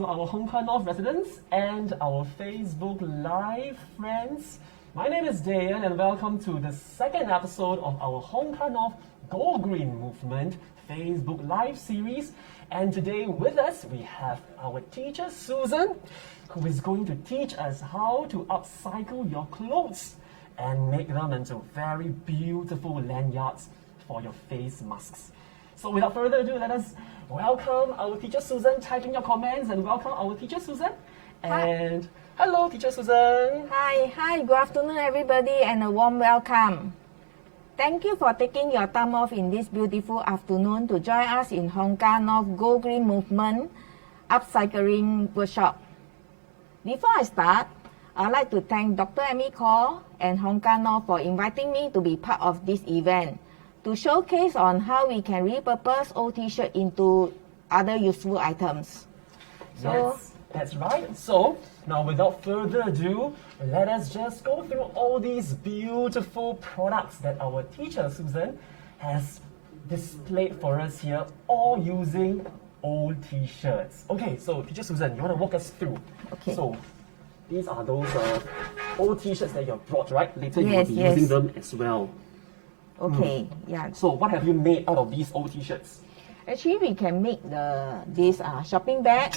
to our Hongkong North residents and our Facebook Live friends. My name is Dayan and welcome to the second episode of our Hongkong North Go Green Movement Facebook Live series. And today with us we have our teacher Susan, who is going to teach us how to upcycle your clothes and make them into very beautiful lanyards for your face masks. So without further ado, let us welcome our teacher Susan. Type in your comments and welcome our teacher Susan. And hello, teacher Susan. Hi, good afternoon everybody and a warm welcome. Thank you for taking your time off in this beautiful afternoon to join us in Hongkong North Go Green Movement Upcycling Workshop. Before I start, I'd like to thank Dr. Amy Kaur and Hongkong North for inviting me to be part of this event to showcase on how we can repurpose old t-shirt into other useful items. Yes, that's right. So now without further ado, let us just go through all these beautiful products that our teacher Susan has displayed for us here, all using old t-shirts. Okay, so teacher Susan, you want to walk us through? Okay. So these are those old t-shirts that you have brought, right? Later you will Yes, be yes. using them as well. Okay, yeah. So what have you made out of these old t-shirts? Actually, we can make this shopping bag,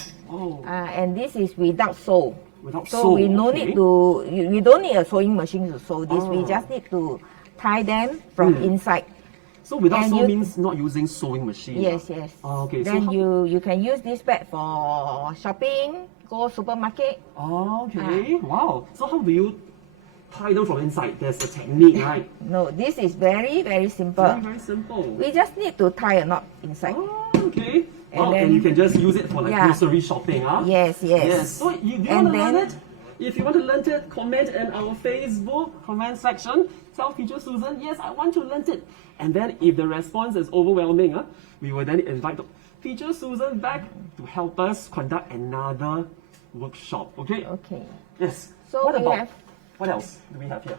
and this is without sew. Without So sew, we no okay. need to. We don't need a sewing machine to sew this. We just need to tie them from inside. So without And sew you- means not using sewing machine. Yes, yes. Okay, Then so you can use this bag for shopping, go supermarket. okay, wow. So how do you tie them from inside? There's a technique, right? No, this is very simple. Very, very simple. We just need to tie a knot inside. Okay. And Wow, then- and you can just use it for like Yeah. grocery shopping, huh? Yes. Yes. So do you And want to learn then- it? If you want to learn it, comment in our Facebook comment section. Tell teacher Susan, yes, I want to learn it. And then if the response is overwhelming, we will then invite teacher Susan back to help us conduct another workshop. Okay? Okay. Yes. So what we about? have- What else do we have here?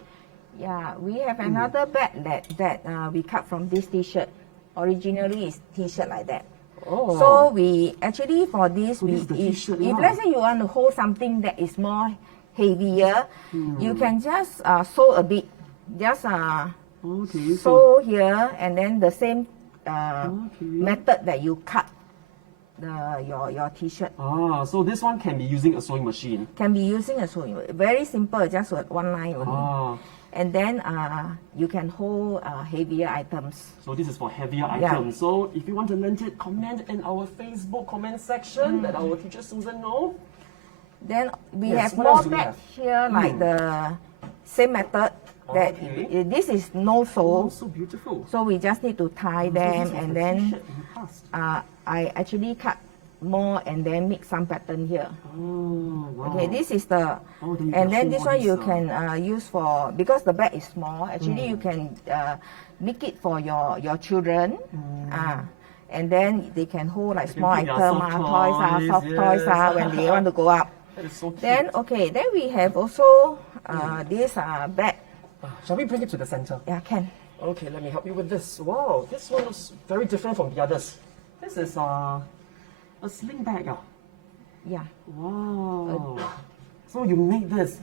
Yeah, we have another bag that we cut from this t-shirt. Originally it's t-shirt like that. Oh. So we actually for this, So this is the t-shirt, if yeah. let's say you want to hold something that is more heavier, you can just sew a bit. Just Okay. sew here and then the same Okay. method that you cut your t-shirt. So this one can be using a sewing machine. Can be using a sewing. Very simple, just one line only. And then you can hold heavier items. So this is for heavier Yeah. items. So if you want to learn it, comment in our Facebook comment section. Let our teacher Susan know. Then we Yes, have what more else do we bags have? here, like the same method. That Okay. this is no sew, So beautiful. so we just need to tie So this them, was and the then t-shirt in the past. I actually cut more and then make some pattern here. Oh, wow. Okay, this is the, Oh, then you and can then hold this one these, you can use for, because the bag is small. Actually, you can make it for your children. And then they can hold like can small put their item, soft soft toys, toys yes. when they want to go up. That is so cute. Then okay, then we have also this bag. Shall we bring it to the center? Yeah, can. Okay, let me help you with this. Wow, this one is very different from the others. This is a sling bag. Yeah. Wow. So you made this.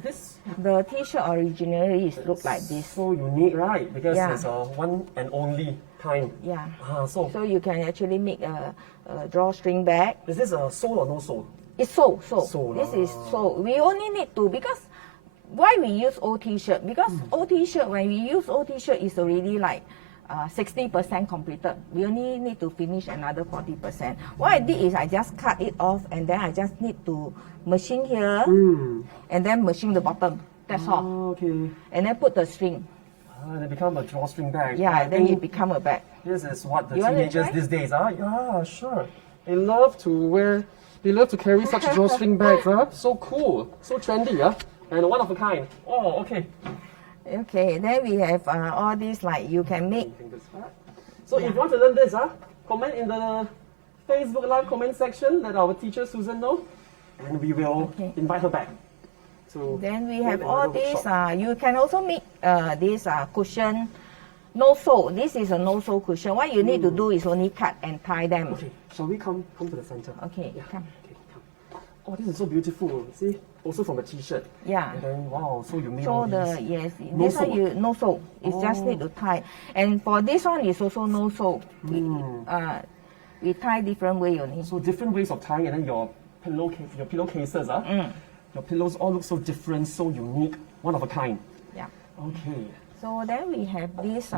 The t-shirt originally is look like this. So unique, right? Because Yeah. it's a one and only kind. Yeah. So So you can actually make a drawstring bag. is this a sole or no sole? It's sew. Sew This is lah. sew. We only need to, because why we use old t-shirt? Because old t-shirt, when we use old t-shirt, is already like 60% completed. We only need to finish another 40%. What I did is I just cut it off and then I just need to machine here and then machine the bottom. That's all. Okay. And then put the string. They become a drawstring bag. Yeah, I then it think become a bag. this is what the You want to teenagers try? these days Yeah, sure. They love to wear. They love to carry such drawstring bags. So cool. So trendy. And one of a kind. Oh, okay. Okay, then we have all these, like you can make. So if you want to learn this, comment in the Facebook Live comment section. Let our teacher Susan know, and we will invite her back. So Then we have hold all another these. workshop. You can also make this cushion, no sew. This is a no sew cushion. What you need to do is only cut and tie them. Okay, shall we come to the center? Okay, Yeah. come. Okay, come. Oh, this is so beautiful. See, also from a t-shirt. Yeah. And then, wow, so you made So all the these. yes, No this one sew. you no sew. It's just need to tie. And for this one is also no sew. We tie different way only. So different ways of tying, and then your pillowcases, your pillows all look so different, so unique, one of a kind. Yeah. Okay. So then we have this.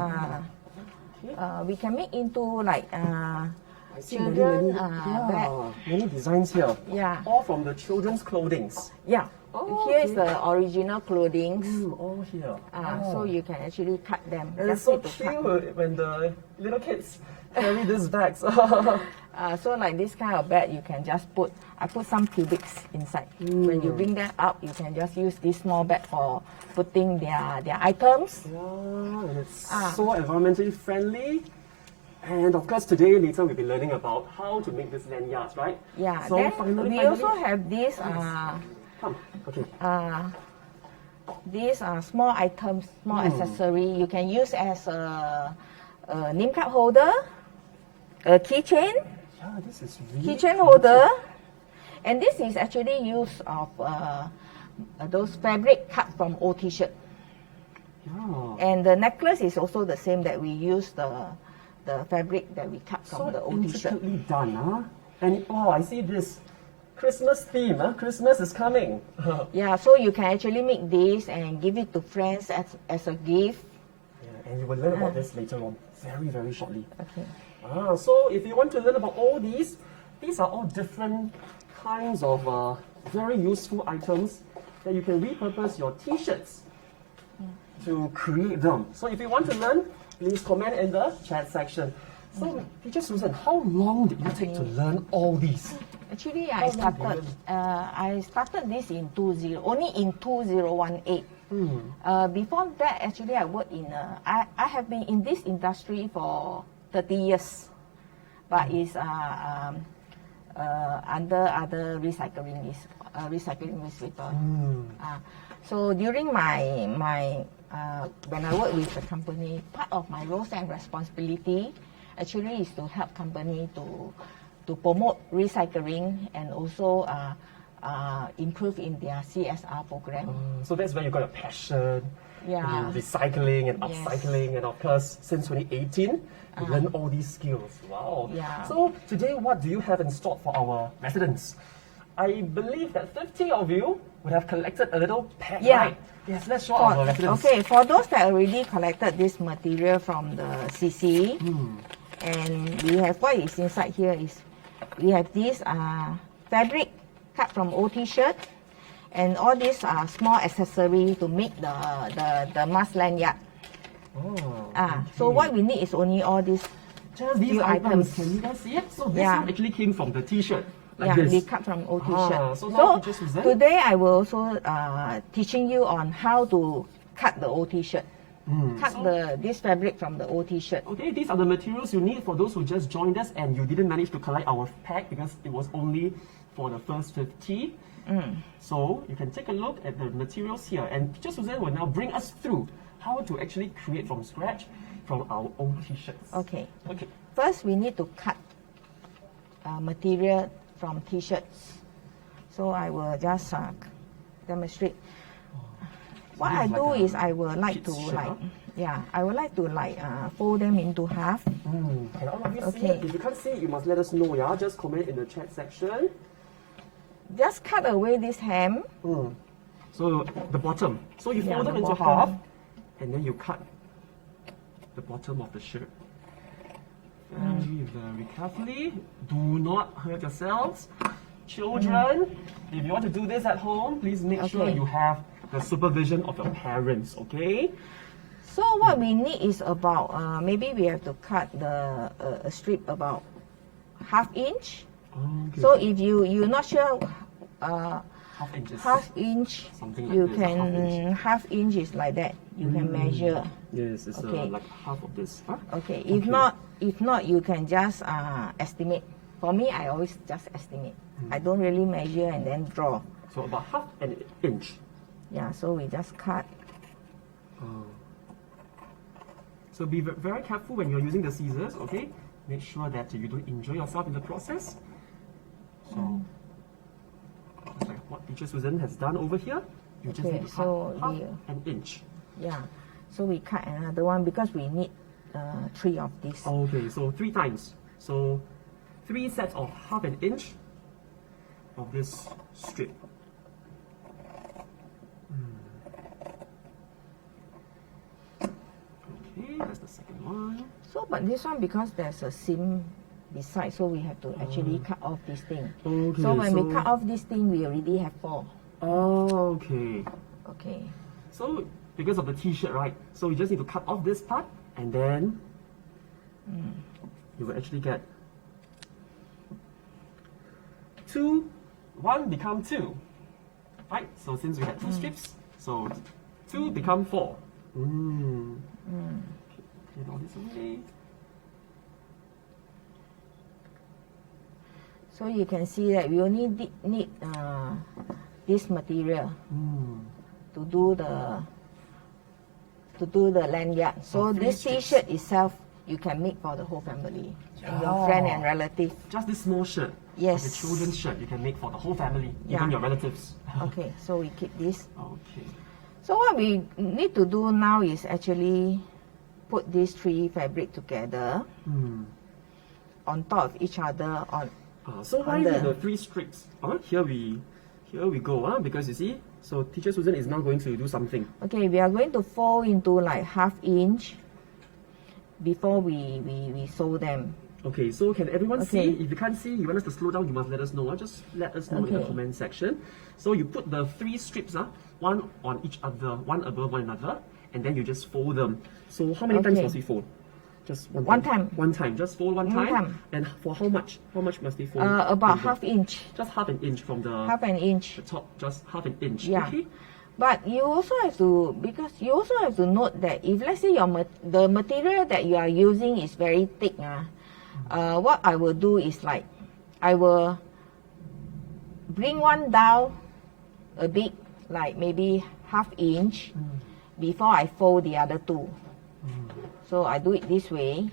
We can make into like I see children many, many designs here. Yeah. All from the children's clothings. Yeah. Oh, Here is okay. the original clothing. All here. So you can actually cut them. And it's Just so need to cut. cute when the little kids carry these bags. So like this kind of bag, you can just I put some cubics inside. When you bring them up, you can just use this small bag for putting their items. Yeah, and it's so environmentally friendly. And of course, today, later, we'll be learning about how to make these lanyards, right? Yeah. So Then finally, we also have this. Come. Okay. These are small items, small accessory. You can use as a name card holder, a keychain. Yeah, this is really Keychain holder, and this is actually use of those fabric cut from old t-shirt. Yeah. And the necklace is also the same, that we use the fabric that we cut from the So old t-shirt. intricately done, huh? And oh, I see this Christmas theme, huh? Christmas is coming. Yeah, so you can actually make this and give it to friends as a gift. Yeah, and you will learn about this later on, very, very shortly. Okay. So if you want to learn about all these are all different kinds of very useful items that you can repurpose your t-shirts to create them. So if you want to learn, please comment in the chat section. So, Teacher Susan, how long did you take to learn all these? Actually, How long did I started this in only in 2018. Before that, actually, I worked in I have been in this industry for 30 years, but it's under other recycling distributor. So during my when I work with the company, part of my roles and responsibility actually is to help company to promote recycling and also improve in their CSR program. So that's where you got your passion, Yeah. in recycling and Yes. upcycling, and of course, since 2018, you learn all these skills. Wow. Yeah. So today, what do you have in store for our residents? I believe that 50 of you would have collected a little pack, Yeah. right? Yes, let's show our residents. Okay, for those that already collected this material from the CC, and we have what is inside here is we have this fabric cut from old t-shirt, and all these are small accessory to make the mask lanyard. So what we need is only all these Just these few items. items. Can you guys see it? So this Yeah. one actually came from the t-shirt. Like Yeah, this. we cut from old t-shirt. So now Teacher Suzanne? Today I will also teaching you on how to cut the old t-shirt. Cut this fabric from the old t-shirt. Okay, these are the materials you need for those who just joined us and you didn't manage to collect our pack because it was only for the first 50. So you can take a look at the materials here, and Teacher Suzanne will now bring us through how to actually create from scratch from our old t-shirts. Okay. Okay. First, we need to cut material from t-shirts. So I will just demonstrate. What this I is do like a is I will like to kid's shirt, I would like to fold them into half. Can all of you see Okay. it? If you can't see it, you must let us know, yeah? Just comment in the chat section. Just cut away this hem. So the bottom. So you Yeah, fold them the into bottom. half, and then you cut the bottom of the shirt. Very, very carefully. Do not hurt yourselves. Children, if you want to do this at home, please make sure Okay. you have the supervision of your parents, okay? So what we need is about maybe we have to cut a strip about ½ inch. Okay. So if you're not sure half inches. ½ inch, Something like you this, can ½ inch. ½ inch is like that. You can measure. Yes, it's Okay. like half of this. Huh? Okay. If not, you can just estimate. For me, I always just estimate. I don't really measure and then draw. So about ½ an inch. Yeah. So we just cut. So be very careful when you're using the scissors, okay? Make sure that you don't injure yourself in the process. So Teacher Susan has done over here. You just need to cut half an inch. Yeah, so we cut another one because we need 3 of this. Okay, so 3 times. So 3 sets of half an inch of this strip. Okay, that's the second one. So, but this one, because there's a seam beside, so we have to actually cut off this thing. Okay, so when we cut off this thing, we already have 4. Oh, okay. Okay. So because of the t-shirt, right? So you just need to cut off this part, and then you will actually get 2, 1 become 2. Right? So since we had 2 strips, so 2 become 4. Get all this away. So you can see that we only need this material to do the lanyard. So this t-shirt itself you can make for the whole family and your friend and relative. Just this small shirt. Yes. Like a children's shirt you can make for the whole family, even your relatives. Okay, so we keep this. Okay. So what we need to do now is actually put these 3 fabric together on top of each other. So why is it the 3 strips? Here we go, because you see, so Teacher Susan is now going to do something. Okay, we are going to fold into like ½ inch before we sew them. Okay, so can everyone see? If you can't see, you want us to slow down, you must let us know. Just let us know in the comment section. So you put the 3 strips, one on each other, one above one another, and then you just fold them. So how many times must we fold? Just one time. One time. Just fold one time. And for how much? How much must we fold? About ½ inch. Just ½ an inch from the the top. Just ½ an inch. Yeah. Okay. But you also have to, because you also have to note that if let's say the material that you are using is very thick, what I will do is like, I will bring one down a bit, like maybe ½ inch, before I fold the other 2. So I do it this way,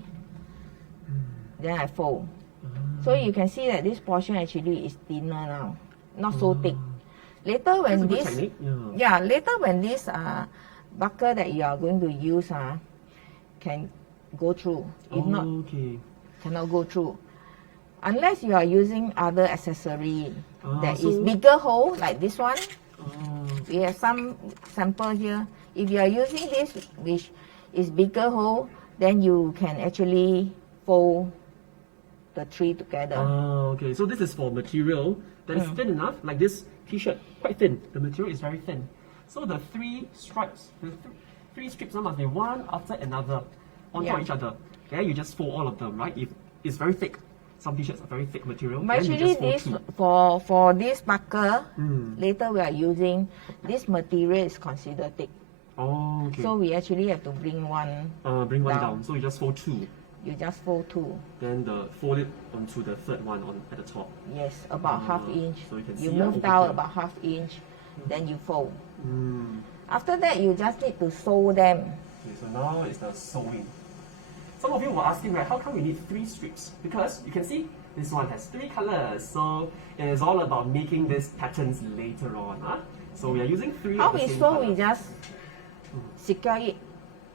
then I fold. So you can see that this portion actually is thinner now, not so thick. Later when later when this buckle that you are going to use can go through. If not, cannot go through. Unless you are using other accessory that is bigger hole like this one. We have some sample here. If you are using this which is bigger hole, then you can actually fold the 3 together. Okay, so this is for material that is thin enough, like this t-shirt, quite thin. The material is very thin. So the 3 stripes, the 3 strips must be one after another on top of each other. Then you just fold all of them, right? If it's very thick, some t-shirts are very thick material. But actually this, for this buckle, later we are using, this material is considered thick. Oh, okay. So we actually have to bring one down. So you just fold 2. You just fold 2. Then fold it onto the third one at the top. Yes, about ½ inch. So you can you see move down about ½ inch, then you fold. After that, you just need to sew them. Okay, so now it's the sewing. Some of you were asking, right, how come we need 3 strips? Because you can see this one has 3 colors. So it is all about making these patterns later on. So we are using 3 How of the we same sew, color. we just secure it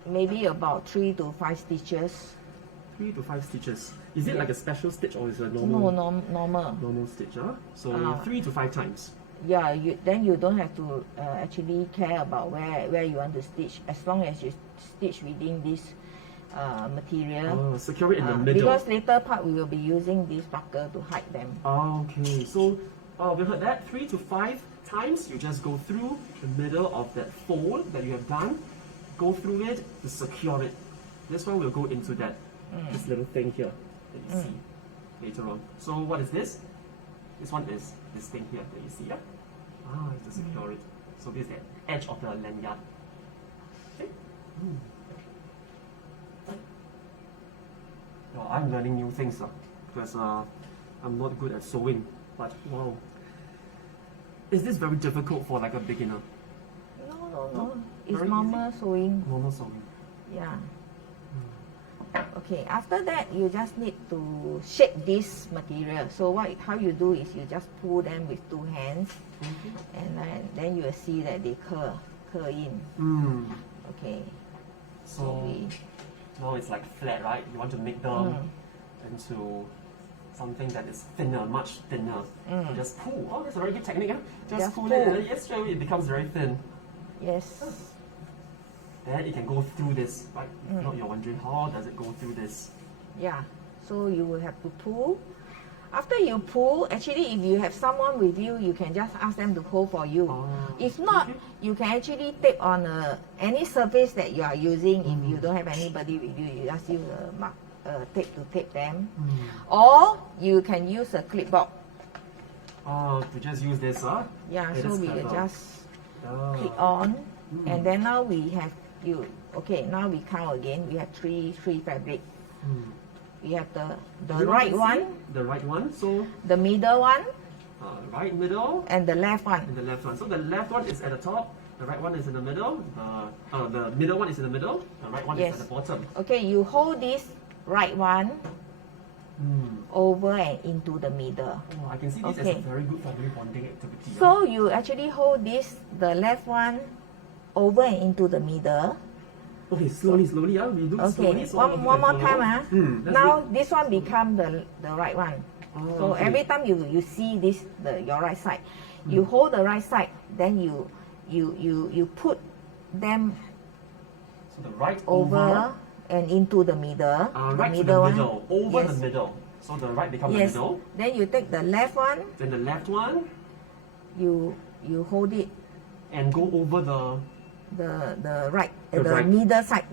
maybe about 3 to 5 stitches. 3 to 5 stitches. Is it like a special stitch or is it a normal? No, normal. Normal stitch, So 3 to 5 times. Yeah, then you don't have to actually care about where you want to stitch, as long as you stitch within this material. Secure it in the middle. Because later part we will be using this buckle to hide them. Okay, so we heard that 3 to 5 times you just go through the middle of that fold that you have done, go through it to secure it. This one will go into that this little thing here that you see later on. So what is this? This one is this thing here that you see. It's to secure it. So this is the edge of the lanyard. Okay. Well, I'm learning new things because I'm not good at sewing. But wow, is this very difficult for like a beginner? No. It's Very normal easy? sewing. Normal sewing. Yeah. Okay, after that you just need to shape this material. So how you do is you just pull them with two hands, and then you will see that they curl in. Okay. So now it's like flat, right? You want to make them into something that is thinner, much thinner. You just pull. Oh, that's a very good technique. Huh? Just pull it, and yes, straight away it becomes very thin. Yes. Then it can go through this, right? If not, you're wondering how does it go through this? Yeah. So you will have to pull. After you pull, actually, if you have someone with you, you can just ask them to hold for you. If not, you can actually tape on any surface that you are using. If you don't have anybody with you, you just use tape to tape them. Or you can use a clipboard. To just use this, huh? Yeah, okay, so we will just click on. And then now we have now we count again. We have three fabric. We have the right one. The right one, so the middle one. Right middle. And the left one. And the left one. So the left one is at the top. The right one is in the middle. The middle one is in the middle. The right one is at the bottom. Okay, you hold this right one over and into the middle. Oh, I can see this as a very good family bonding activity. So you actually hold the left one over and into the middle. Okay, slowly, we do slowly. So one more time. Now good. This one become the right one. So every time you see this your right side, you hold the right side, then you put them the right over and into the middle. Right the middle to the middle, one. over the middle. So the right becomes the middle. Then you take the left one. Then the left one. You hold it. And go over the right, middle side.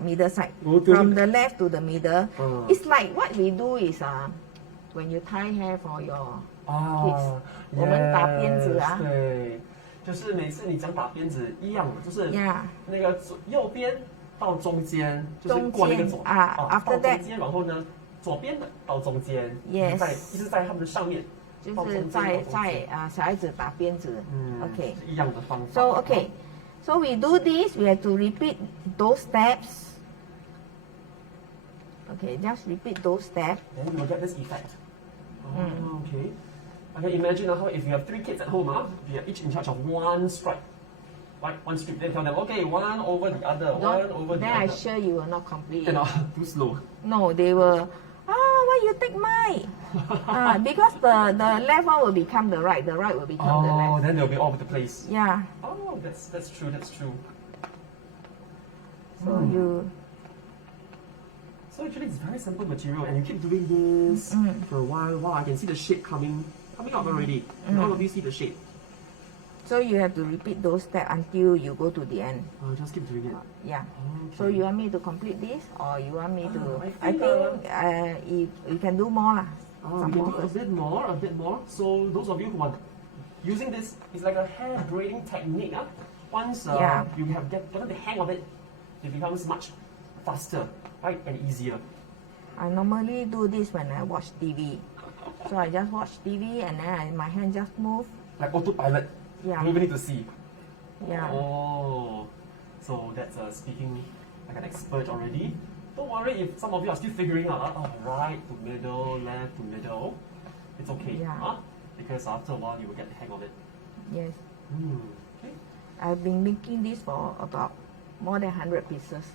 From the left to the middle. It's like what we do is when you tie hair for your kids. 我们打鞭子啊。对，就是每次你讲打鞭子一样，就是那个右边到中间，就是过那个左到中间，然后呢，左边的到中间，一直在他们的上面。就是在小孩子打鞭子。OK。一样的方法。So okay. So we do this, we have to repeat those steps. Okay, just repeat those steps. Then you will get this effect. Okay. I can imagine how if you have 3 kids at home, you are each in charge of one stripe. Right, one strip, then tell them, okay, one over the other, one over the other. Then I sure you will not complete it. Too slow. No, they will, why you take mine? Because the left one will become the right will become the left. Oh, then they'll be all over the place. Yeah. Oh, that's true. So actually it's very simple material and you keep doing this for a while. Wow, I can see the shape coming up already. All of you see the shape. So you have to repeat those steps until you go to the end. Just keep doing it. Yeah. Okay. So you want me to complete this or you want me to... I think you can do more lah. We can do a bit more. So those of you who are using this, it's like a hair braiding technique. Once you have gotten the hang of it, it becomes much faster, right, and easier. I normally do this when I watch TV. So I just watch TV and then my hand just move. Like autopilot. Yeah. You don't even need to see. Yeah. Oh, so that's speaking like an expert already. Don't worry if some of you are still figuring out, right to middle, left to middle. It's okay, because after a while you will get the hang of it. Yes. Okay. I've been making this for about more than 100 pieces.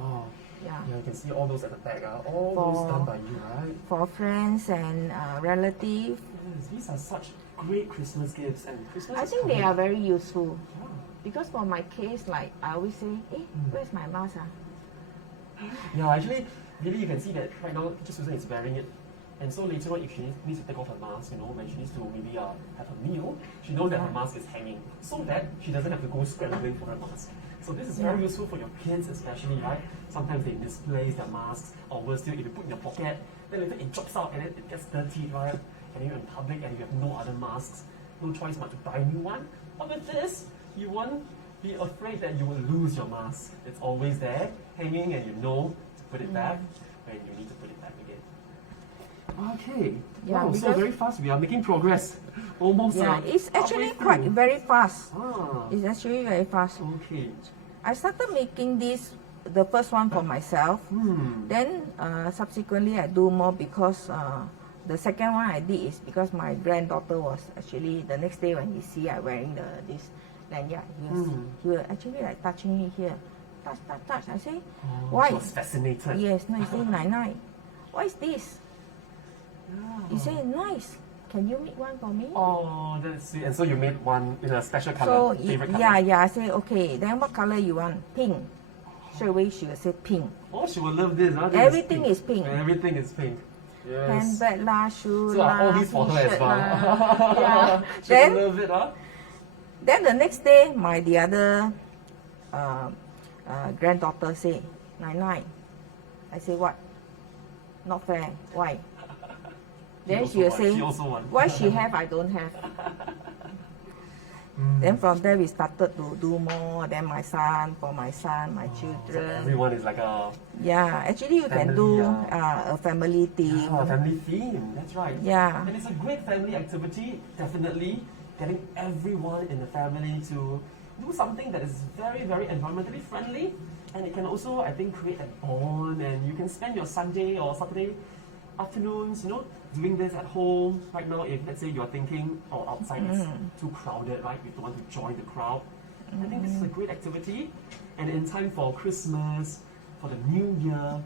Oh. Yeah. You can see all those at the back. All those done by you, right? For friends and relatives. Yes, these are such great Christmas gifts and Christmas. I think they are very useful. Because for my case, like I always say, where's my mask? Yeah, actually, really you can see that right now, Teacher Susan is wearing it. And so later on, if she needs to take off her mask, when she needs to maybe have a meal, she knows that her mask is hanging, so that she doesn't have to go scrambling for her mask. So this is very useful for your kids especially, right? Sometimes they misplace their masks, or worse still, if you put in your pocket, then later it drops out and then it gets dirty, right? And you're in public and you have no other masks, no choice but to buy a new one. But with this, you won't be afraid that you will lose your mask. It's always there, hanging, and you know to put it back when you need to put it back again. Okay. Yeah, wow, so very fast. We are making progress. Almost. Yeah, it's actually very fast. It's actually very fast. Okay. I started making this the first one for myself. Then subsequently I do more because the second one I did is because my granddaughter was actually the next day when he see I wearing this lanyard, he was actually like touching me here, touch. I say, why? She was fascinated. Yes, no, he say, Nai, what is this? He say, nice. Can you make one for me? Oh, that's sweet. And so you made one in a special color, So favorite color. yeah. I say, okay. Then what color you want? Pink. Straight away she will say pink. Oh, she will love this. Huh? This Everything is pink. Everything is pink. Yes. Handbag lah, shoe So lah, all these for her as t-shirt well. lah. Yeah. She will love it, huh? Then the next day, the other granddaughter say, Nai. I say what? Not fair. Why? Then she will say, why she have, I don't have. Then from there we started to do more. Then my son, my children. So everyone is like a Yeah, actually you can do a family theme. a family theme. That's right. Yeah. And it's a great family activity. Definitely getting everyone in the family to do something that is very, very environmentally friendly. And it can also, I think, create a bond. And you can spend your Sunday or Saturday afternoons, doing this at home. Right now, if let's say you're thinking, outside it's too crowded, right? You don't want to join the crowd. I think this is a great activity. And in time for Christmas, for the New Year.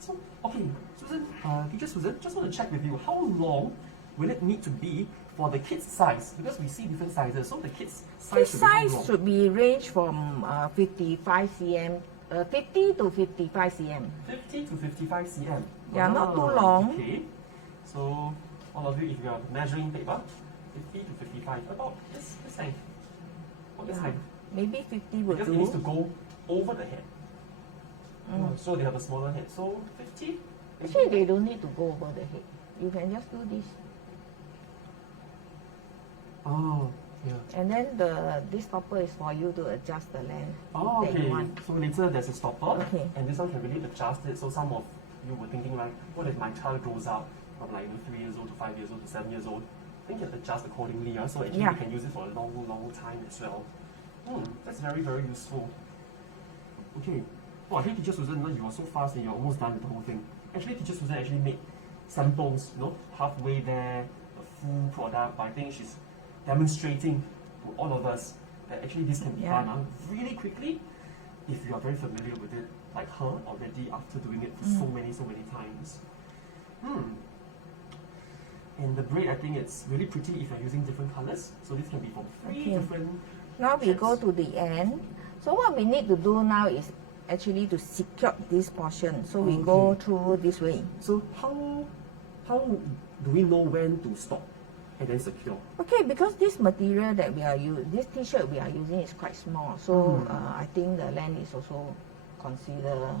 So, okay, Susan, teacher Susan, just want to check with you, how long will it need to be for the kids' size? Because we see different sizes, so the kids' size should be range from 55 cm, 50 to 55 cm. 50 to 55 cm. Yeah, not too long. Okay. So, all of you, if you are measuring paper, 50 to 55, about this length. What this length? Maybe 50 will because do. it needs to go over the head. So they have a smaller head. So 50? Actually, they don't need to go over the head. You can just do this. Oh, yeah. And then this stopper is for you to adjust the length Oh, that okay. you want. So later there's a stopper, Okay. and this one can really adjust it. So some of you were thinking, like, what if my child grows up from like 3 years old to 5 years old to 7 years old? I think you can adjust accordingly. So actually you can use it for a long, long time as well. That's very, very useful. Okay. Oh, I think Teacher Susan, you are so fast and you're almost done with the whole thing. Actually, Teacher Susan actually made samples, halfway there, a full product. But I think she's demonstrating to all of us that actually this can be done really quickly if you are very familiar with it, like her already after doing it for so many times. And the braid, I think it's really pretty if you're using different colors. So this can be from 3 different. Now we go to the end. So what we need to do now is actually to secure this portion. So we go through this way. So how do we know when to stop and then secure? Okay, because this material that we are using, this t-shirt we are using is quite small. So I think the length is also considered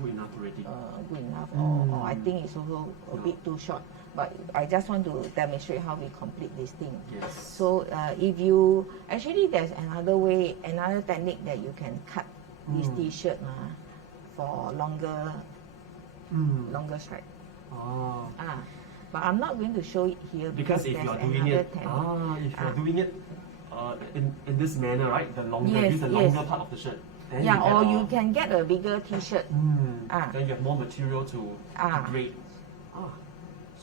good enough already. Good enough, or I think it's also a bit too short. But I just want to demonstrate how we complete this thing. Yes. So if you actually there's another technique that you can cut this t-shirt for longer stripe. But I'm not going to show it here because if you are doing it, doing it in this manner, right? The longer, use the longer part of the shirt. Then you can get a bigger t-shirt. Then you have more material to braid.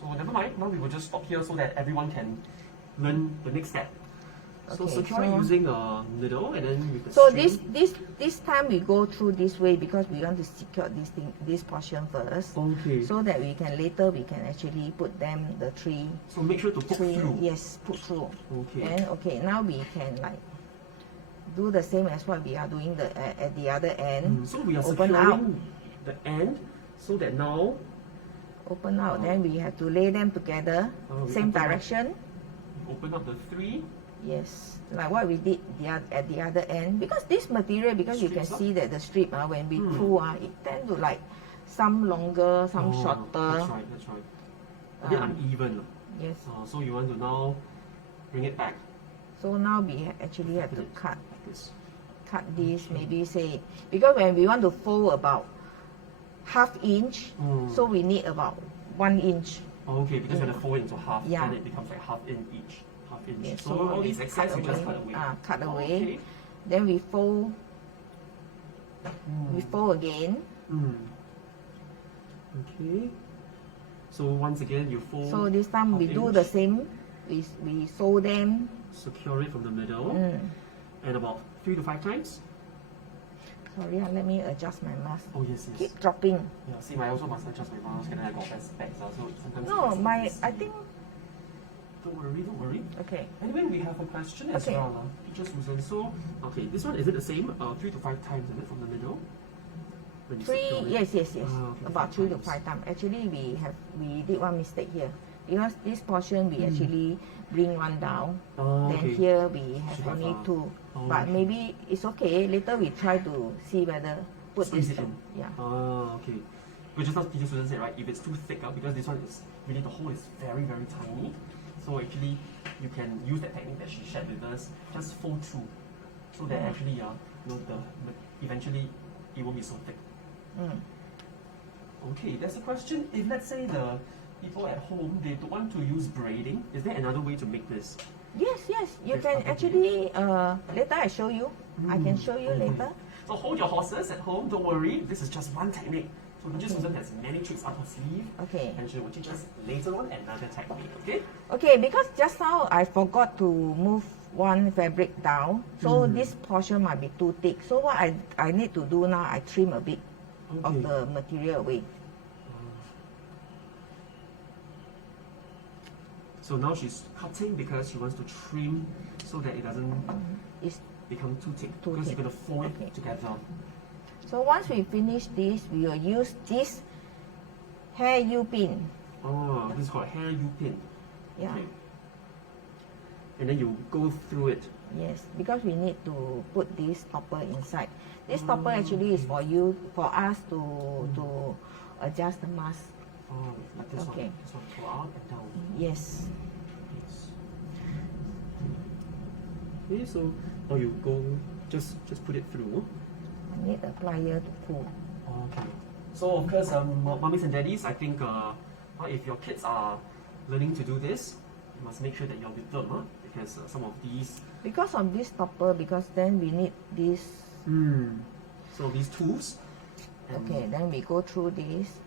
So never mind. Now we will just stop here so that everyone can learn the next step. So secure it using a needle and then with the string. This time we go through this way because we want to secure this portion first. Okay. So that we can actually put them the three. So make sure to put through. Yes, put through. Okay. And now we can do the same as what we are doing at the other end. So we are securing the end so that now. Open out. Then we have to lay them together, same direction. Open up the 3. Yes, like what we did at the other end. Because this material, because you can see that the strip, when we pull, it tend to some longer, some shorter. That's right. A bit uneven. Yes. So you want to now bring it back. So now we actually have to cut this, maybe say, because when we want to fold about ½ inch, so we need about 1 inch. Okay, because when you fold it into half, then it becomes like ½ inch each. Yes, so all these excess you just cut away. Cut away. Then we fold we fold again. Okay. So once again, you fold. So this time we do the same. We sew them. Secure it from the middle. And about 3 to 5 times. Sorry, let me adjust my mask. Oh yes, yes. Keep dropping. Yeah, see, I also must adjust my mask, and then I got specs, so sometimes. No, I think. Don't worry, don't worry. Okay. Anyway, we have a question as well. Teacher Susan, so okay, this one is it the same? 3 to 5 times, is it from the middle? When you secure it? Yes. Okay, About 3 to 5 times. Actually, we did one mistake here because this portion we actually bring one down. Then here we have only 2. But maybe it's okay. Later we try to see whether put Squeeze this it in. Yeah. Okay. But just as Teacher Susan said, right? If it's too thick, because this one is really the hole is very very tiny. So actually, you can use that technique that she shared with us. Just fold through, so that actually, eventually, it won't be so thick. Okay, there's a question. If let's say the people at home they don't want to use braiding, is there another way to make this? Yes. You There's can other actually. Later I show you. I can show you later. So hold your horses at home. Don't worry. This is just one technique. So Teacher Susan has many tricks up her sleeve. Okay. And she will teach us later on another technique. Okay. Okay, because just now I forgot to move one fabric down, so this portion might be too thick. So what I need to do now, I trim a bit of the material away. So now she's cutting because she wants to trim so that it doesn't become too thick. Because you're going to fold it together. So once we finish this, we will use this hair U-pin. Oh, this is called hair U-pin. Yeah. Okay. And then you go through it. Yes, because we need to put this topper inside. This topper actually is for us to adjust the mask. Oh, like this one. This one go out and down. Yes. Okay, so you go just put it through. I need a plier to pull. Okay. So of course, mummies and daddies, I think if your kids are learning to do this, you must make sure that you're with them, because some of these. Because of this topper, because then we need this. So these tools. Okay, then we go through this.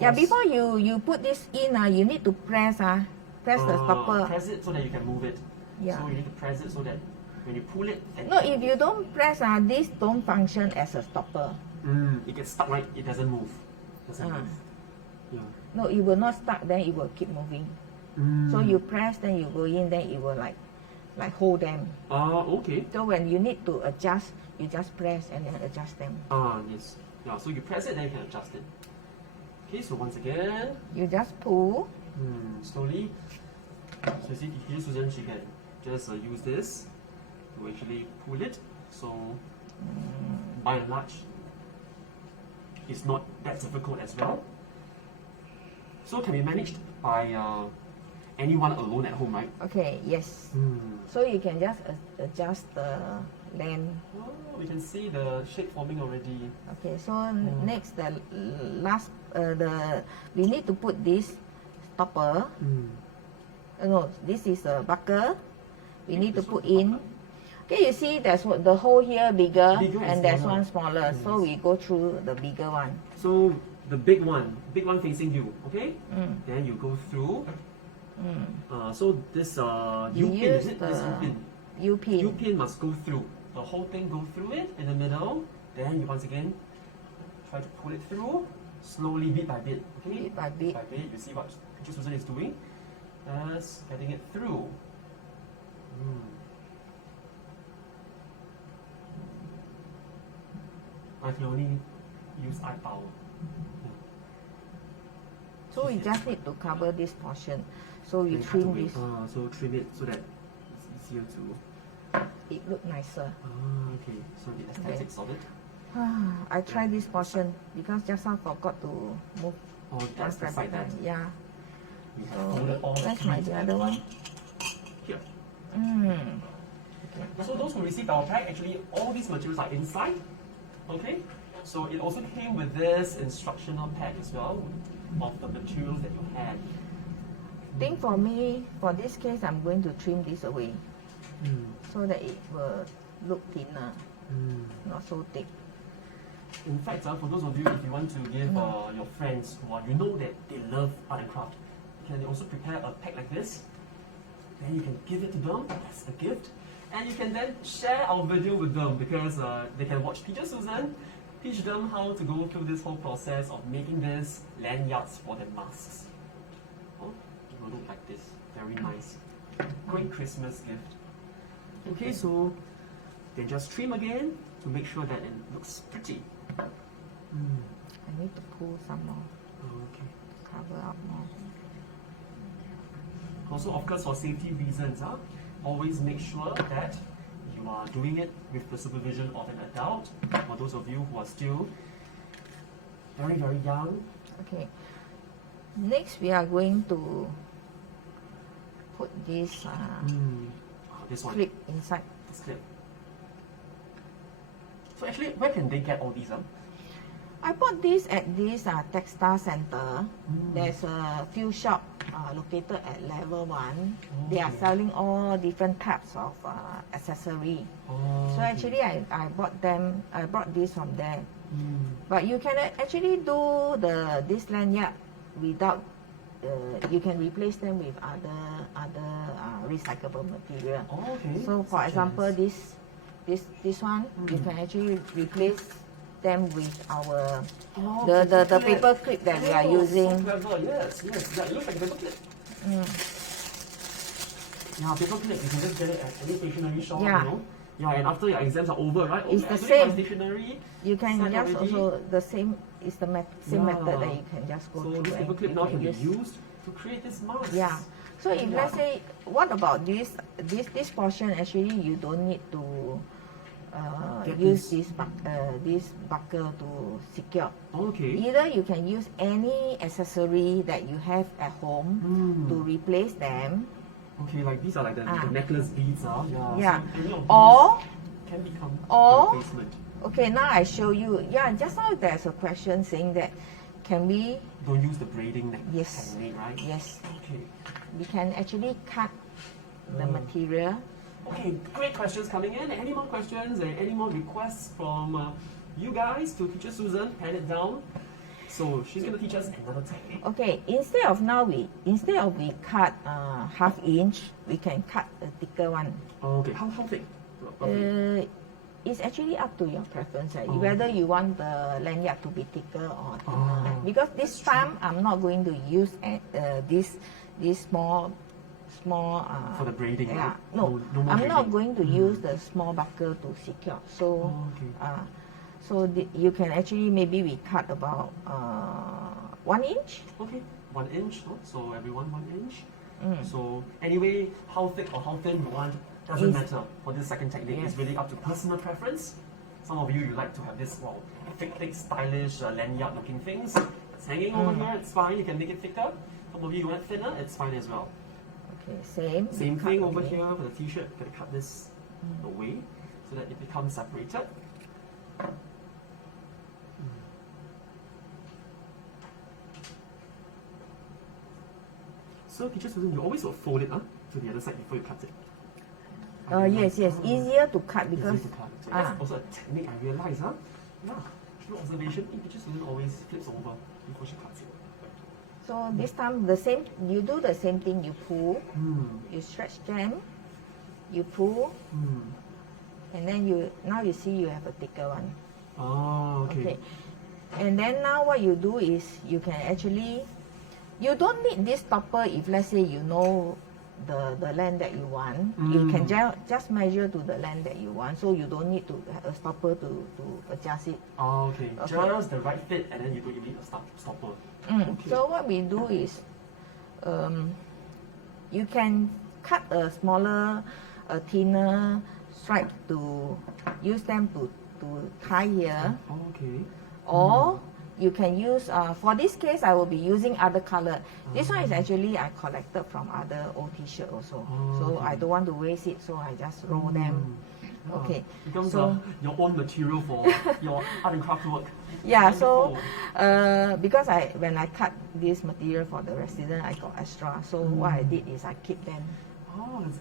Yeah, before you put this in, you need to press the stopper. Press it so that you can move it. Yeah. So you need to press it so that when you pull it. No, if you don't press, this don't function as a stopper. It gets stuck, right? It doesn't move. Move. Yeah. No, it will not stuck. Then it will keep moving. So you press, then you go in, then it will like hold them. Okay. So when you need to adjust, you just press and then adjust them. Yes. Yeah. So you press it, then you can adjust it. Okay. So once again. You just pull. Slowly. So you see, here Susan, she can just use this to actually pull it. So by and large, it's not that difficult as well. So can be managed by anyone alone at home, right? Okay, yes. So you can just adjust the length. Oh, we can see the shape forming already. Okay, so next, the last, we need to put this stopper. No, this is a buckle. We need to put in. Okay, you see there's the hole here bigger and there's one smaller. So we go through the bigger one. So the big one facing you, okay? Then you go through. So this U-pin, is it? This U-pin. U-pin. U-pin must go through. The whole thing go through it in the middle. Then you once again try to pull it through. Slowly, bit by bit. Okay? Bit by bit. You see what Teacher Susan is doing? Just getting it through. I can only use eye power. So we just need to cover this portion. So we trim this. So trim it so that it's easier to. It look nicer. Okay. So the aesthetics of it. I try this portion because just now forgot to move. That's the side that. Yeah. We have folded all Where's my the other one? Here. Okay. So those who received our pack, actually all these materials are inside. Okay. So it also came with this instructional pack as well of the materials that you had. I think for me, for this case, I'm going to trim this away so that it will look thinner, not so thick. In fact, for those of you, if you want to give your friends who are, you know that they love art and craft, you can also prepare a pack like this. Then you can give it to them as a gift. And you can then share our video with them because they can watch Teacher Susan teach them how to go through this whole process of making these lanyards for their masks. Oh, it will look like this. Very nice. Great Christmas gift. Okay, so then just trim again to make sure that it looks pretty. I need to pull some more. Okay. Cover up more. Also, of course, for safety reasons, always make sure that you are doing it with the supervision of an adult. For those of you who are still very, very young. Okay. Next, we are going to put this This one. clip inside. This clip. So actually, where can they get all these? I bought this at this textile center. There's a few shops located at level 1. They are selling all different types of accessory. So actually, I bought this from there. But you can actually do this lanyard without. You can replace them with other recyclable material. So for example, this one you can actually replace them with our the paper clip that we are using. So clever. Yes, yeah, it looks like a paper clip. Yeah, paper clip, you can just get it at any stationery shop, you know. Yeah, and after your exams are over, right? It's the same. Stationery. You can just also the same. It's the same method that you can just go so through. So this paper clip now can be used to create this mask. Yeah. So if let's say, what about this portion? Actually, you don't need to use this buckle to secure. Okay. Either you can use any accessory that you have at home to replace them. Okay, like these are like the necklace beads, Yeah. So any of Or these can become or replacement. okay, now I show you. Yeah, just now there's a question saying that can we? Don't use the braiding Yes. technique, right? Yes. Okay. We can actually cut the material. Okay, great questions coming in. Any more questions and any more requests from you guys to Teacher Susan? Pen it down. So she's going to teach us another technique. Okay, instead of we cut half inch, we can cut a thicker one. Okay, how thick? It's actually up to your preference, whether you want the lanyard to be thicker or thinner. Because this time I'm not going to use this small for the braiding, yeah, right? no I'm braiding. not going to use the small buckle to secure. So you can actually maybe we cut about 1 inch. Okay, 1 inch. So everyone 1 inch. So anyway, how thick or how thin you want doesn't matter. For this second technique, it's really up to personal preference. Some of you like to have this thick, stylish lanyard-looking things. It's hanging over here. It's fine. You can make it thicker. Some of you want it thinner. It's fine as well. Okay, same thing over here for the t-shirt. Gonna cut this away so that it becomes separated. So Teacher Susan, you always will fold it to the other side before you cut it. Yes, easier to cut because easier to cut. So that's also a technique I realize, Yeah, through observation, Teacher Susan always flips over before she cuts it. So this time you do the same thing. You pull, you stretch them, you pull, and then now you see you have a thicker one. Oh, okay. And then now what you do is you can actually, you don't need this stopper if let's say you know the length that you want. You can just measure to the length that you want, so you don't need to have a stopper to adjust it. Oh, okay. Just the right fit, and then you don't need a stopper. Okay. So what we do is, you can cut a smaller, thinner stripe to use them to tie here. Okay. Or you can use, for this case, I will be using other color. This one is actually I collected from other old t-shirt also. So I don't want to waste it, so I just roll them. Okay. Becomes so your own material for your art and craft work. Yeah, so because when I cut this material for the resident, I got extra. So what I did is I keep them. Oh, it's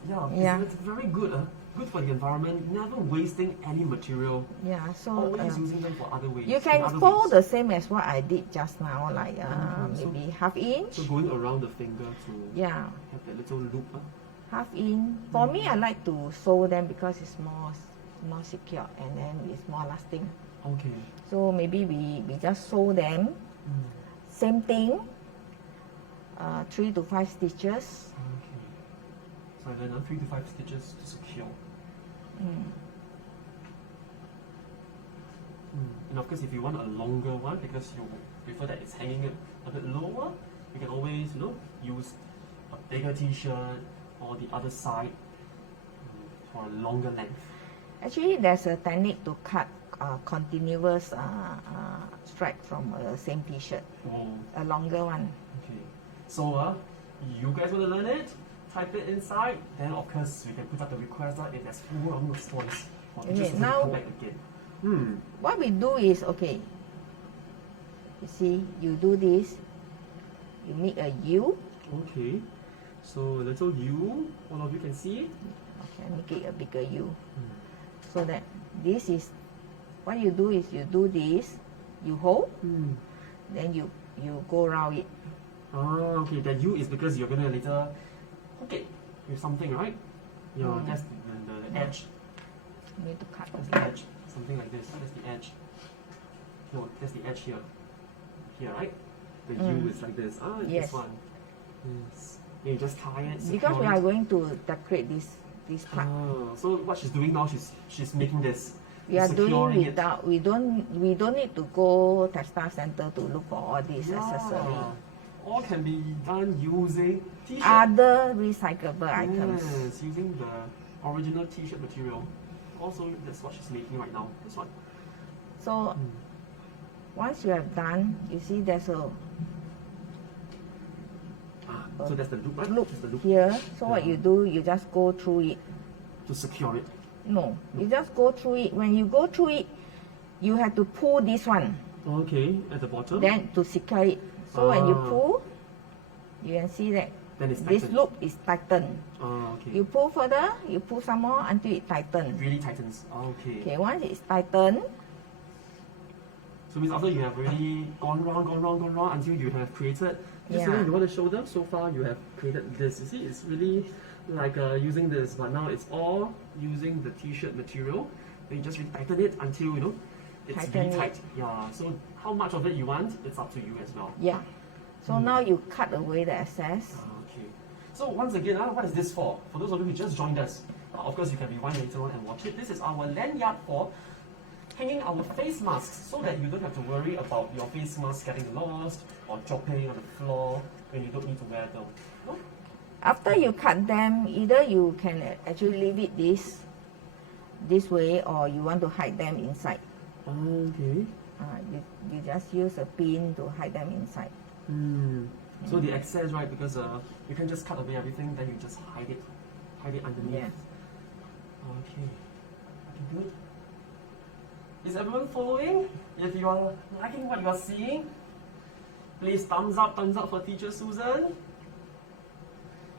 very good. good for the environment, never wasting any material, Yeah, so always using them for other ways. you can fold the same as what I did just now, like maybe half inch. So going around the finger to Yeah, have that little loop. half inch. For me, I like to sew them because it's more secure and then it's more lasting. Okay. So maybe we just sew them. Same thing. 3 to 5 stitches. Okay. So then 3 to 5 stitches to secure. And of course, if you want a longer one, because you prefer that it's hanging a bit lower, you can always, use a bigger t-shirt or the other side for a longer length. Actually, there's a technique to cut continuous stripe from the same t-shirt. A longer one. Okay. So, you guys want to learn it? Type it inside. Then, of course, we can put up the request if there's more of those toys. Okay, now come back again. What we do is, okay, you see, you do this, you make a U. Okay. So, a little U, all of you can see. Okay, make it a bigger U. So that this is, what you do is you do this, you hold, then you go around it. Ah, okay, that U is because you're going to later hook it with something, right? Yeah, that's the edge. You need to cut That's the edge. Something like this. That's the edge. No, that's the edge here. Here, right? The U is like this. Ah, Yes. this one. Yes. Then you just tie it. Because we secure are it. going to decorate this part. Ah, so what she's doing now, she's making this. We are doing securing it. without, we don't need to go textile center to look for all these accessories. Yeah. All can be done using t-shirt. Other recyclable items. Yes, using the original t-shirt material. Also, that's what she's making right now. This one. So once you have done, you see there's a So that's the loop, right? loop That's the loop here. So what you do, you just go through it. to secure it. No, you just go through it. When you go through it, you have to pull this one, Okay, at the bottom. then to secure it. So when you Ah. pull, you can see that Then it's this tightened. loop is tightened. Okay. You pull further, you pull some more until it tightens. Really tightens. Okay. Okay, once it's tightened, So means after you have already gone round until you have created. Just Yeah. you want to show them. So far you have created this. You see, it's really like using this, but now it's all using the t-shirt material. Then you just really tighten it until it's Tighten really it. tight. Yeah. So how much of it you want, it's up to you as well. yeah. So now you cut away the excess. Okay. So once again, what is this for? For those of you who just joined us, of course you can rewind later on and watch it. This is our lanyard for hanging our face masks so that you don't have to worry about your face mask getting lost or dropping on the floor when you don't need to wear them. No? After you cut them, either you can actually leave it this way, or you want to hide them inside. Okay. You just use a pin to hide them inside. So the excess, right? Because you can just cut away everything, then you just hide it underneath. Yes. Okay. Good. Is everyone following? If you are liking what you are seeing, please thumbs up for Teacher Susan.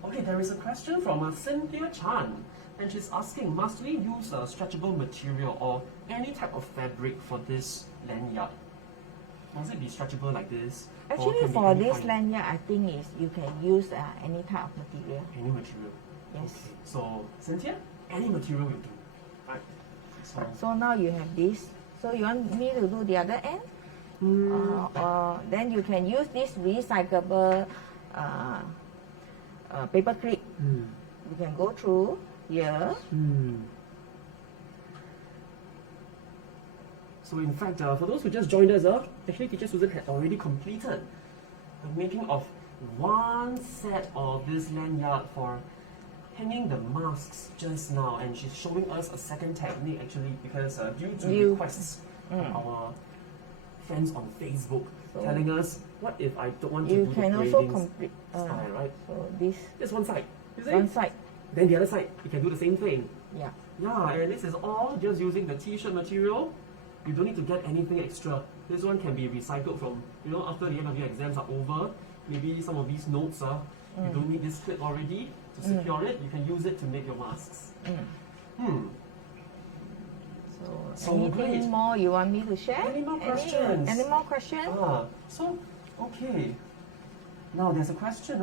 Okay, there is a question from Cynthia Chan, and she's asking, must we use a stretchable material or any type of fabric for this lanyard? Must it be stretchable like this? or Actually, can be for any this kind? lanyard, I think is you can use any type of material. Any material. Yes. Okay. So, Cynthia, any material will do. Right. So, So now you have this. So you want me to do the other end? Or then you can use this recyclable paper clip. You can go through here. So in fact, for those who just joined us, actually Teacher Susan had already completed the making of one set of this lanyard for hanging the masks just now, and she's showing us a second technique actually because due to requests from our friends on Facebook telling us, what if I don't want to You do can the also grading complete style, right? so this Just one side, you see? one side. Then the other side, you can do the same thing. Yeah. Yeah, and this is all just using the t-shirt material. You don't need to get anything extra. This one can be recycled from, after the end of your exams are over, maybe some of these notes, you don't need this clip already to secure it. You can use it to make your masks. So anything great. more you want me to share? Any more questions? Any more questions? Okay. Now there's a question.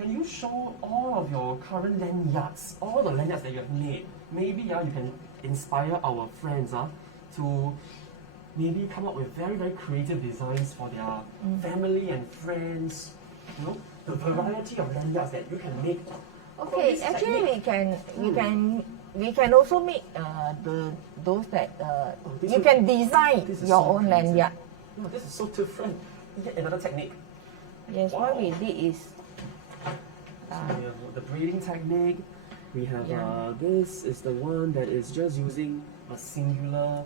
Can you show all of your current lanyards, all the lanyards that you have made? Maybe you can inspire our friends to maybe come up with very, very creative designs for their family and friends. You know, the variety of lanyards that you can make. Okay, actually we can also make those that you can design your own lanyard. No, this is so different. Yet another technique. Yes, what we did is So we have the braiding technique. We have Yeah. this is the one that is just using a singular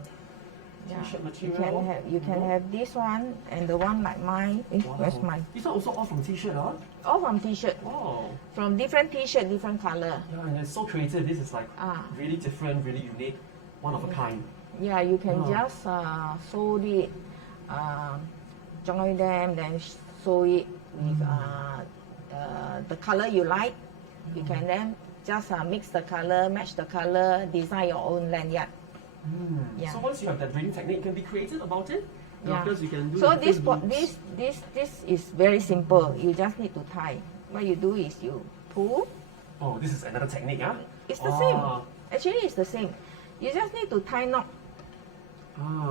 yeah, t-shirt you material. can have this one and the one like mine. Where's Wow. mine? This one also all from t-shirt, huh? All from t-shirt. Wow. From different t-shirt, different color. Yeah, and it's so creative. This is like really different, really unique, one of a kind. Yeah, you can Yeah. just sew it, join them, then sew it with the color you like. You can then just mix the color, match the color, design your own lanyard. Yeah. So once you have that braiding technique, you can be creative about it. Yeah. Because you can do So different loops. this is very simple. You just need to tie. What you do is you pull. Oh, this is another technique, huh? It's the same. Actually, it's the same. You just need to tie knot.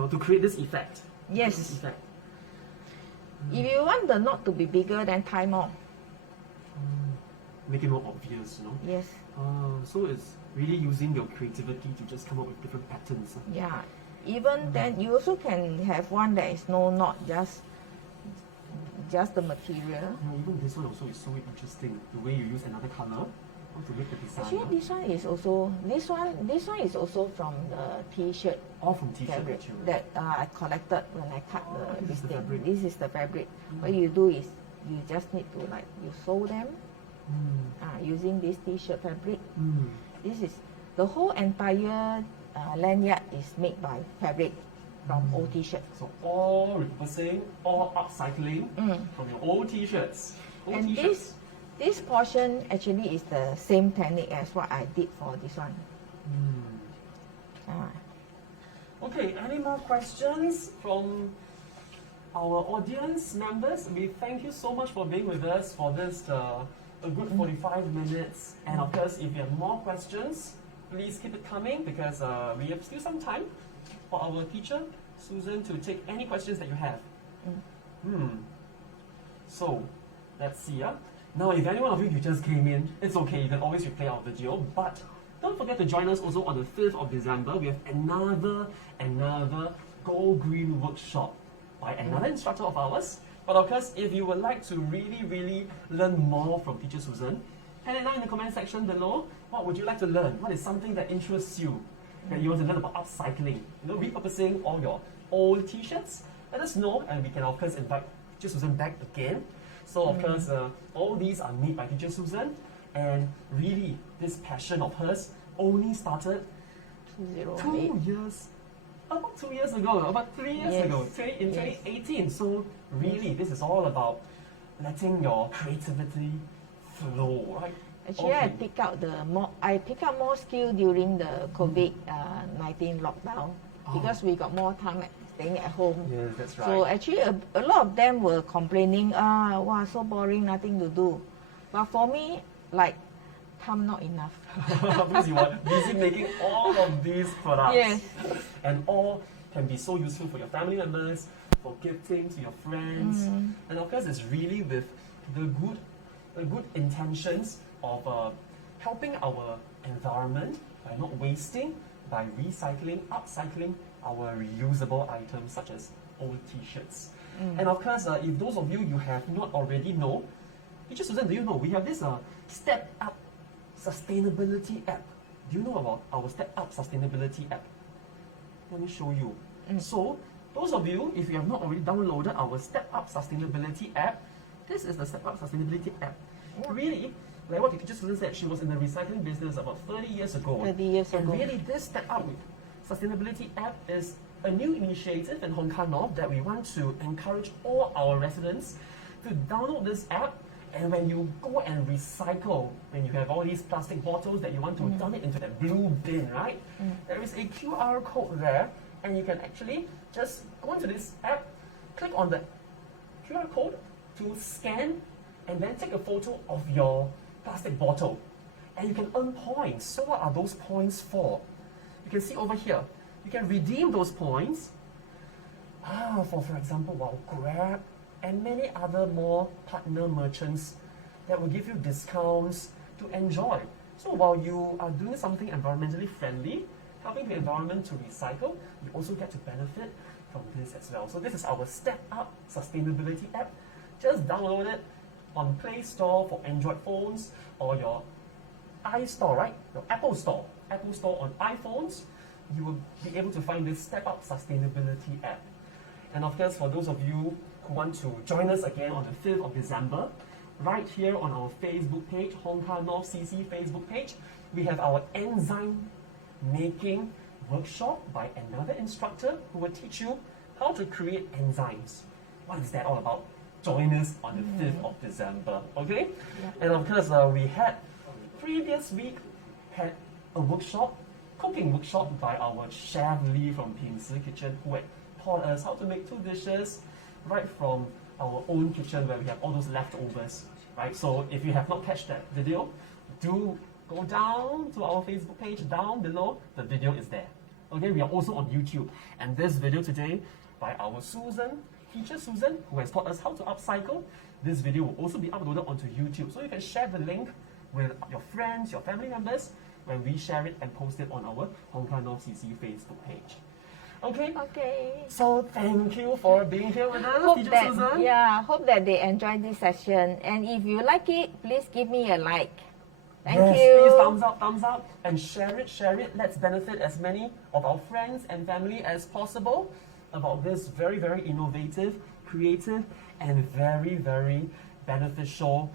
To create this effect. Yes. This effect. If you want the knot to be bigger, then tie more. Make it more obvious, you know? Yes. So it's really using your creativity to just come up with different patterns. Yeah. Even then, you also can have one that is no knot, just the material. Yeah, even this one also is so interesting. The way you use another color to make the design. Actually, this one is also from the T-shirt all from t-shirt fabric material. that I collected when I cut this is this the thing. fabric. This is the fabric. What you do is you just need to you sew them using this T-shirt fabric. This is the whole entire lanyard is made by fabric from old T-shirt. So all repurposing, all upcycling from your old t-shirts. Old And t-shirts. this portion actually is the same technique as what I did for this one. Okay, any more questions from our audience members? We thank you so much for being with us for this a good 45 minutes. And of course, if you have more questions, please keep it coming because we have still some time for our teacher, Susan, to take any questions that you have. So, let's see. Now, if any one of you just came in, it's okay. You can always replay our video. But don't forget to join us also on the 5th of December. We have another Gold Green workshop by another instructor of ours. But of course, if you would like to really learn more from Teacher Susan, tell it down in the comment section below. What would you like to learn? What is something that interests you? That you want to learn about upcycling? You know, repurposing all your old t-shirts? Let us know, and we can of course invite Teacher Susan back again. So of course, all these are made by Teacher Susan, and really, this passion of hers only started 2 years, about 2 years ago, about 3 years ago, in 2018. So really, this is all about letting your creativity flow, right? Actually, I pick up more skill during the COVID-19 lockdown because we got more time staying at home. Yes, that's right. So actually, a lot of them were complaining, wow, so boring, nothing to do. But for me, like, time not enough. Because you were busy making all of these products. Yes. And all can be so useful for your family members, for gifting to your friends. And of course, it's really with the good intentions of helping our environment by not wasting, by recycling, upcycling our reusable items such as old t-shirts. And of course, if those of you have not already know, Teacher Susan, do you know we have this Step Up Sustainability app? Do you know about our Step Up Sustainability app? Let me show you. So, those of you, if you have not already downloaded our Step Up Sustainability app, this is the Step Up Sustainability app. Really, like what Teacher Susan said, she was in the recycling business about 30 years ago. 30 years and ago. really, this Step Up Sustainability app is a new initiative in Hong Kong North that we want to encourage all our residents to download this app And when you go and recycle, when you have all these plastic bottles that you want to dump it into that blue bin, right? There is a QR code there, and you can actually just go into this app, click on the QR code to scan, and then take a photo of your plastic bottle. And you can earn points. So what are those points for? You can see over here, you can redeem those points for example, Grab and many other more partner merchants that will give you discounts to enjoy. So while you are doing something environmentally friendly, helping the environment to recycle, you also get to benefit from this as well. So this is our Step Up Sustainability app. Just download it on Play Store for Android phones or your iStore, right? Your Apple Store on iPhones. You will be able to find this Step Up Sustainability app. And of course, for those of you who want to join us again on the 5th of December, right here on our Facebook page, Hong Kong North CC Facebook page, we have our enzyme making workshop by another instructor who will teach you how to create enzymes. What is that all about? Join us on the 5th of December, okay? Yeah. And of course, we had previous week had a workshop, cooking workshop by our chef Lee from Pin Si Kitchen, who had taught us how to make 2 dishes right from our own kitchen where we have all those leftovers, right? So if you have not catched that video, do go down to our Facebook page, down below, the video is there. Okay, we are also on YouTube. And this video today by our teacher Susan, who has taught us how to upcycle, this video will also be uploaded onto YouTube. So you can share the link with your friends, your family members, when we share it and post it on our Hong Kong North CC Facebook page. Okay? Okay. So thank you for being here with us, Teacher Susan. Yeah, hope that they enjoyed this session. And if you like it, please give me a like. Thank you. Please thumbs up, and share it. Let's benefit as many of our friends and family as possible about this very, very innovative, creative, and very, very beneficial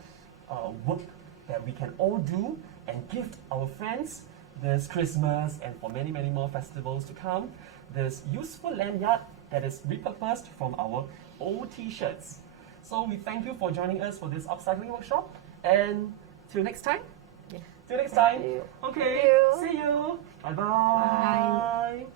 work that we can all do and gift our friends this Christmas and for many, many more festivals to come. This useful lanyard that is repurposed from our old t-shirts. So we thank you for joining us for this upcycling workshop, and till next time. Yeah. Till next time. You. Okay. Thank you. See you. Bye-bye. Bye.